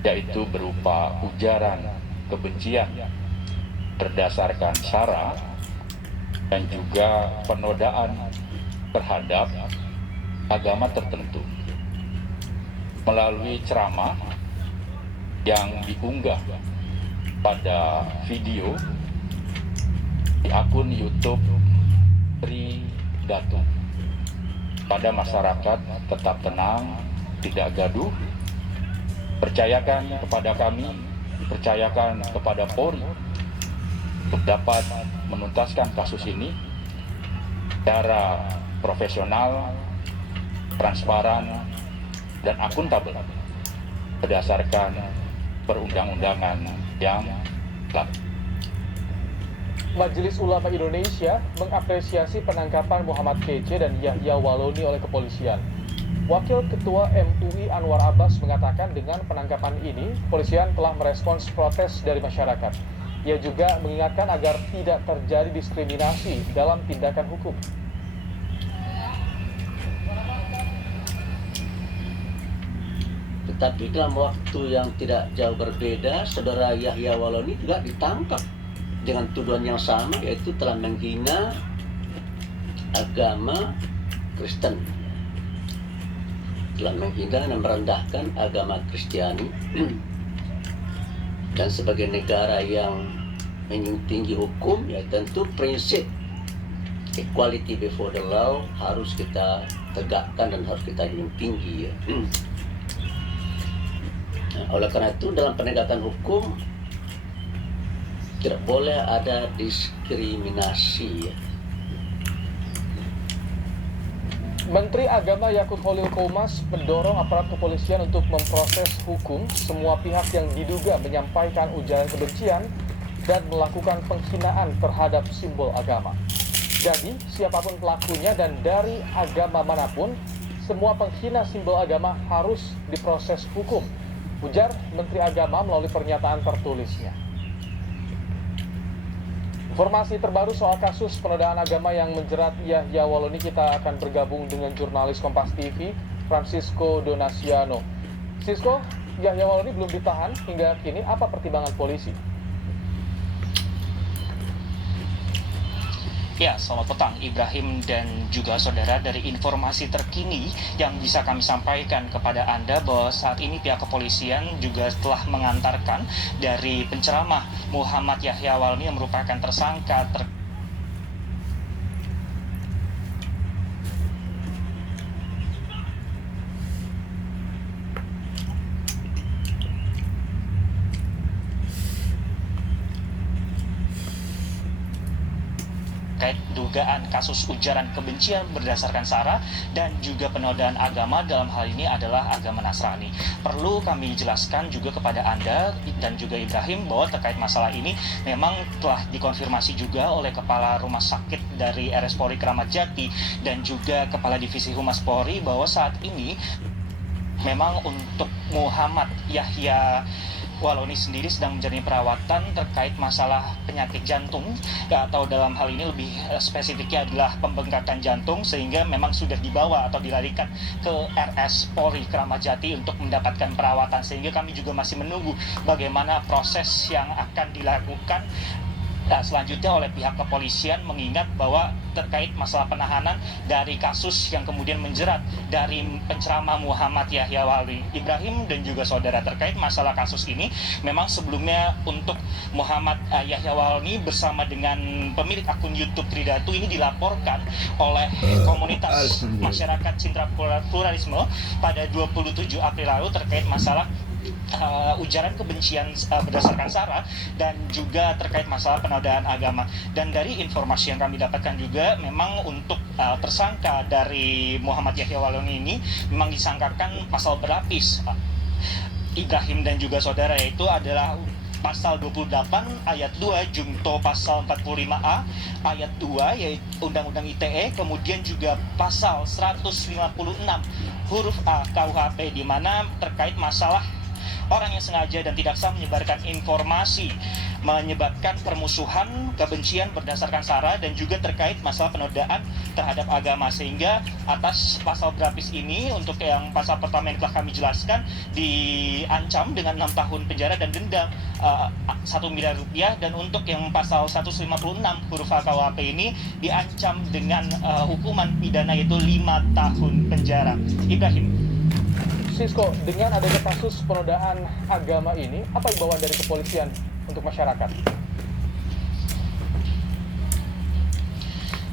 yaitu berupa ujaran kebencian berdasarkan sara dan juga penodaan terhadap agama tertentu melalui ceramah yang diunggah pada video di akun YouTube Tri Datu. Pada masyarakat tetap tenang, tidak gaduh, percayakan kepada kami, percayakan kepada Polri untuk dapat menuntaskan kasus ini secara profesional, transparan, dan akuntabel berdasarkan perundang-undangan yang berlaku. Majelis Ulama Indonesia mengapresiasi penangkapan Muhammad KC dan Yahya Waloni oleh kepolisian. Wakil Ketua MUI Anwar Abbas mengatakan dengan penangkapan ini, kepolisian telah merespons protes dari masyarakat. Ia juga mengingatkan agar tidak terjadi diskriminasi dalam tindakan hukum. Tetapi dalam waktu yang tidak jauh berbeda, saudara Yahya Waloni juga ditangkap dengan tuduhan yang sama, yaitu telah menghina agama Kristen, telah menghina dan merendahkan agama Kristiani. Dan sebagai negara yang menjunjung tinggi hukum, ya tentu prinsip equality before the law harus kita tegakkan dan harus kita junjung tinggi, ya. Nah, oleh karena itu dalam penegakan hukum tidak boleh ada diskriminasi, ya. Menteri Agama Yakut Khalil Qomas mendorong aparat kepolisian untuk memproses hukum semua pihak yang diduga menyampaikan ujaran kebencian dan melakukan penghinaan terhadap simbol agama. Jadi, siapapun pelakunya dan dari agama manapun, semua penghina simbol agama harus diproses hukum, ujar Menteri Agama melalui pernyataan tertulisnya. Informasi terbaru soal kasus penodaan agama yang menjerat Yahya Waloni, kita akan bergabung dengan jurnalis Kompas TV, Francisco Donasiano. Francisco, Yahya Waloni belum ditahan hingga kini, apa pertimbangan polisi? Ya, selamat petang Ibrahim dan juga saudara. Dari informasi terkini yang bisa kami sampaikan kepada Anda bahwa saat ini pihak kepolisian juga telah mengantarkan dari penceramah Muhammad Yahya Waloni yang merupakan tersangka terkait dugaan kasus ujaran kebencian berdasarkan sara dan juga penodaan agama, dalam hal ini adalah agama Nasrani. Perlu kami jelaskan juga kepada Anda dan juga Ibrahim bahwa terkait masalah ini memang telah dikonfirmasi juga oleh Kepala Rumah Sakit dari RS Polri Kramat Jati dan juga Kepala Divisi Humas Polri bahwa saat ini memang untuk Muhammad Yahya Waloni sendiri sedang menjalani perawatan terkait masalah penyakit jantung, atau dalam hal ini lebih spesifiknya adalah pembengkakan jantung, sehingga memang sudah dibawa atau dilarikan ke RS Polri Kramat Jati untuk mendapatkan perawatan, sehingga kami juga masih menunggu bagaimana proses yang akan dilakukan selanjutnya oleh pihak kepolisian, mengingat bahwa terkait masalah penahanan dari kasus yang kemudian menjerat dari penceramah Muhammad Yahya Waloni. Ibrahim dan juga saudara, terkait masalah kasus ini memang sebelumnya untuk Muhammad Yahya Waloni bersama dengan pemilik akun YouTube Tri Datu ini dilaporkan oleh komunitas masyarakat Cintra Pluralisme pada 27 April lalu terkait masalah ujaran kebencian berdasarkan sara dan juga terkait masalah penodaan agama. Dan dari informasi yang kami dapatkan juga memang untuk tersangka dari Muhammad Yahya Waloni ini memang disangkakan pasal berlapis, Ibrahim dan juga saudara, yaitu adalah pasal 28 ayat 2 Jungto pasal 45A ayat 2 yaitu Undang-Undang ITE, kemudian juga pasal 156 huruf A KUHP, di mana terkait masalah orang yang sengaja dan tidak sah menyebarkan informasi menyebabkan permusuhan, kebencian berdasarkan sara dan juga terkait masalah penodaan terhadap agama, sehingga atas pasal berlapis ini untuk yang pasal pertama yang telah kami jelaskan diancam dengan 6 tahun penjara dan denda 1 miliar rupiah, dan untuk yang pasal 156 huruf A KUHP ini diancam dengan hukuman pidana yaitu 5 tahun penjara. Ibrahim. Sisko, dengan adanya kasus penodaan agama ini, apa imbauan dari kepolisian untuk masyarakat?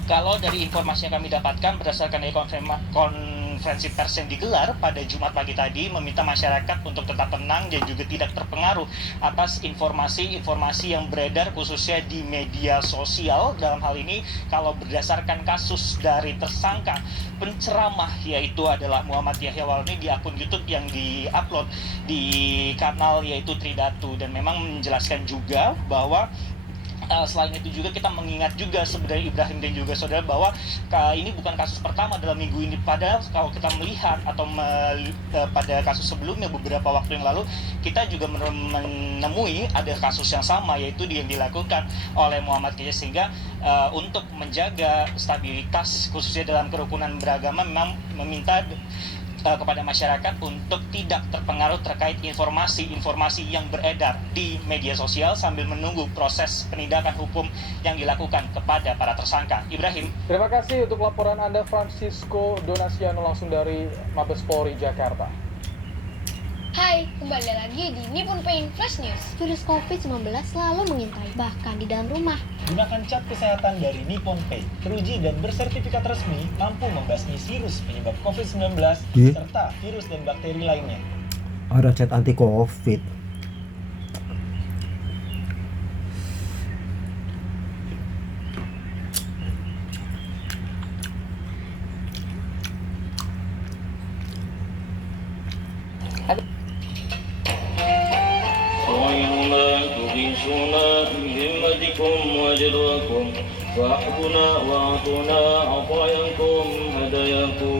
Kalau dari informasi yang kami dapatkan berdasarkan dari konferensi pers yang digelar pada Jumat pagi tadi, meminta masyarakat untuk tetap tenang dan juga tidak terpengaruh atas informasi-informasi yang beredar khususnya di media sosial. Dalam hal ini kalau berdasarkan kasus dari tersangka penceramah yaitu adalah Muhammad Yahya Walni di akun YouTube yang diupload di kanal yaitu Tridatu, dan memang menjelaskan juga bahwa selain itu juga kita mengingat juga sebenarnya Ibrahim dan juga saudara bahwa ini bukan kasus pertama dalam minggu ini. Padahal kalau kita melihat atau pada kasus sebelumnya beberapa waktu yang lalu kita juga menemui ada kasus yang sama yaitu yang dilakukan oleh Muhammad Yahya, sehingga untuk menjaga stabilitas khususnya dalam kerukunan beragama memang meminta kepada masyarakat untuk tidak terpengaruh terkait informasi-informasi yang beredar di media sosial sambil menunggu proses penindakan hukum yang dilakukan kepada para tersangka. Ibrahim. Terima kasih untuk laporan Anda, Francisco Donasiano, langsung dari Mabes Polri, Jakarta. Hai, kembali lagi di Nippon Paint Flash News. Virus COVID-19 selalu mengintai, bahkan di dalam rumah. Gunakan cat kesehatan dari Nippon Paint, teruji dan bersertifikat resmi, mampu membasmi virus penyebab COVID-19 serta virus dan bakteri lainnya. Ada cat anti COVID. وجدوكم واحبنا واعطونا عطاياكم هداياكم